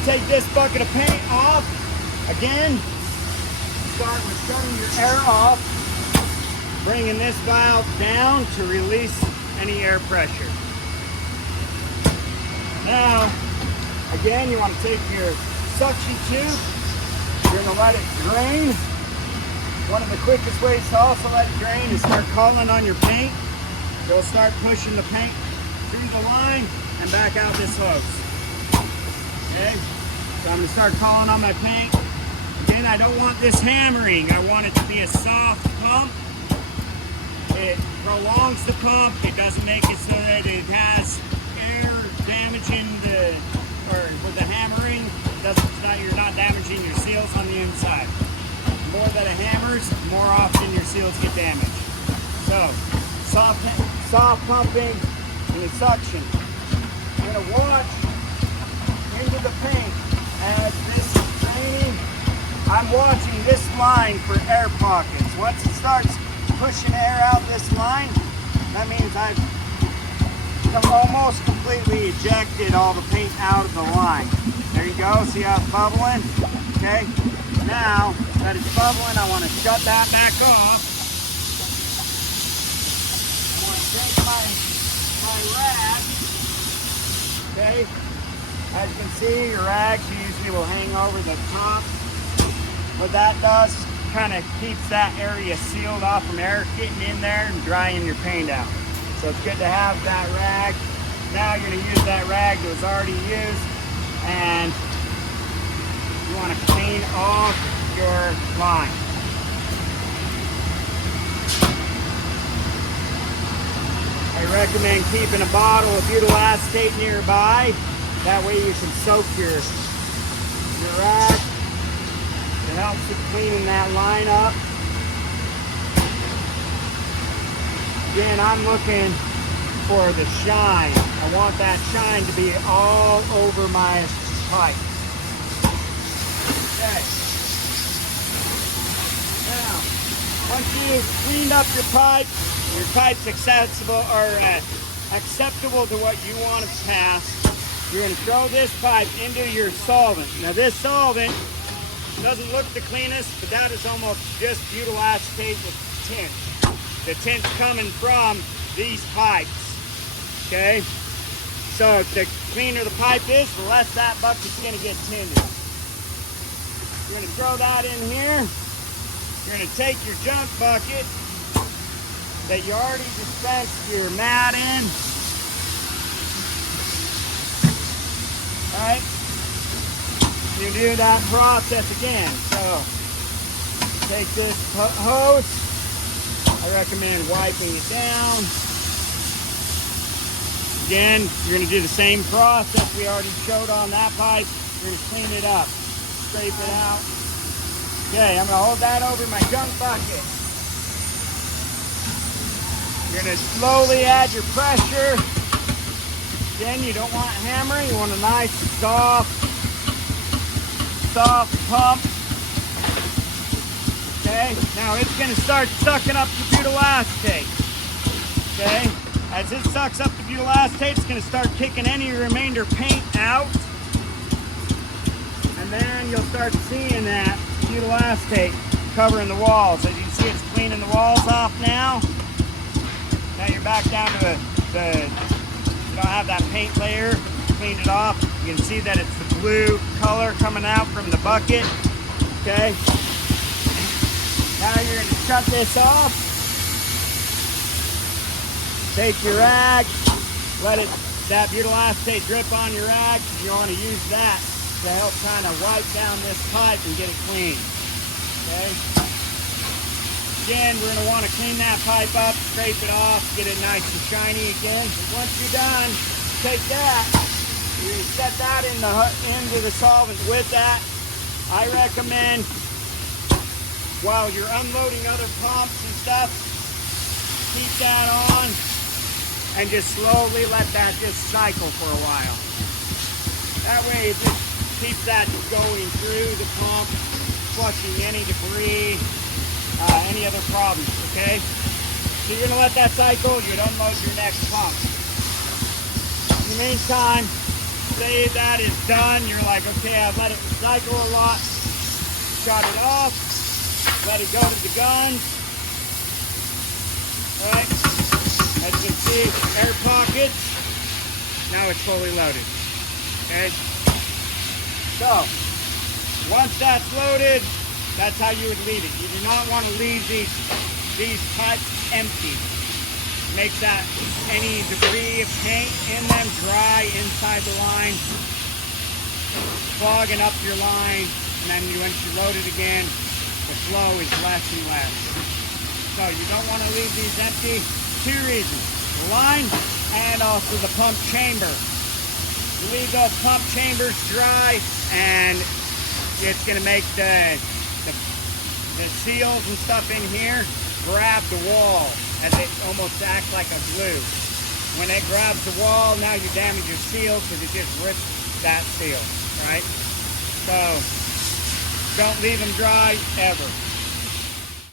to take this bucket of paint off. Again, start with shutting your air off, bringing this valve down to release any air pressure. Now, again, you want to take your suction tube, you're going to let it drain. One of the quickest ways to also let it drain is start calling on your paint. You'll start pushing the paint through the line and back out this hose. Okay, so I'm going to start calling on my paint. Again, I don't want this hammering. I want it to be a soft pump. It prolongs the pump. It doesn't make it so that it has air damaging the, or with the hammering, you're not damaging your seals on the inside. The more that it hammers, the more often your seals get damaged. So, soft pumping and the suction. I'm going to watch into the paint as this is draining. I'm watching this line for air pockets. Once it starts pushing air out this line, that means I've almost completely ejected all the paint out of the line. There you go, see how it's bubbling? Okay, now that it's bubbling, I want to shut that back off. I want to take my rag. Okay, as you can see, your rags usually will hang over the top. What that does, kind of keeps that area sealed off from air getting in there and drying your paint out. So it's good to have that rag. Now you're going to use that rag that was already used, and you want to clean off your line. I recommend keeping a bottle of butyl acetate nearby. That way you can soak your rag. It helps with cleaning that line up. Again, I'm looking for the shine. I want that shine to be all over my pipe. Okay. Now, once you've cleaned up your pipe's acceptable to what you want to pass, you're going to throw this pipe into your solvent. Now this solvent doesn't look the cleanest, but that is almost just butyl acetate with tint. The tint's coming from these pipes, okay? So the cleaner the pipe is, the less that bucket's gonna get tinted. You're gonna throw that in here. You're gonna take your junk bucket that you already dispensed your mat in. All right? You do that process again. So take this hose. I recommend wiping it down. Again, you're going to do the same process we already showed on that pipe. You're going to clean it up, scrape it out. Okay, I'm going to hold that over my junk bucket. You're going to slowly add your pressure. Again, you don't want hammering. You want a nice soft pump. Okay, now it's going to start sucking up the butyl acetate. Okay, as it sucks up the butyl acetate, it's going to start kicking any remainder paint out. And then you'll start seeing that butyl acetate covering the walls. As you can see, it's cleaning the walls off now. Now you're back down to you don't have that paint layer. Cleaned it off. You can see that it's the blue color coming out from the bucket. Okay. Now you're going to shut this off. Take your rag, let that butyl acetate drip on your rag. You want to use that to help kind of wipe down this pipe and get it clean. Okay. Again, we're going to want to clean that pipe up, scrape it off, get it nice and shiny again. And once you're done, take that. You set that into the solvent with that. I recommend, while you're unloading other pumps and stuff, keep that on and just slowly let that just cycle for a while. That way it just keeps that going through the pump, flushing any debris, any other problems, okay? So you're gonna let that cycle, you'd unload your next pump. In the meantime, say that is done, you're like, okay, I've let it recycle a lot. Shut it off. Let it go to the guns. All right. As you can see, air pockets. Now it's fully loaded. Okay. So, once that's loaded, that's how you would leave it. You do not want to leave these pipes empty. Makes that any debris of paint in them dry inside the line, clogging up your line, and then once you load it again, the flow is less and less. So you don't want to leave these empty. 2 reasons: the line and also the pump chamber. You leave those pump chambers dry, and it's going to make the seals and stuff in here grab the wall, and they almost act like a glue. When it grabs the wall, now you damage your seal because it just rips that seal, right? So don't leave them dry ever.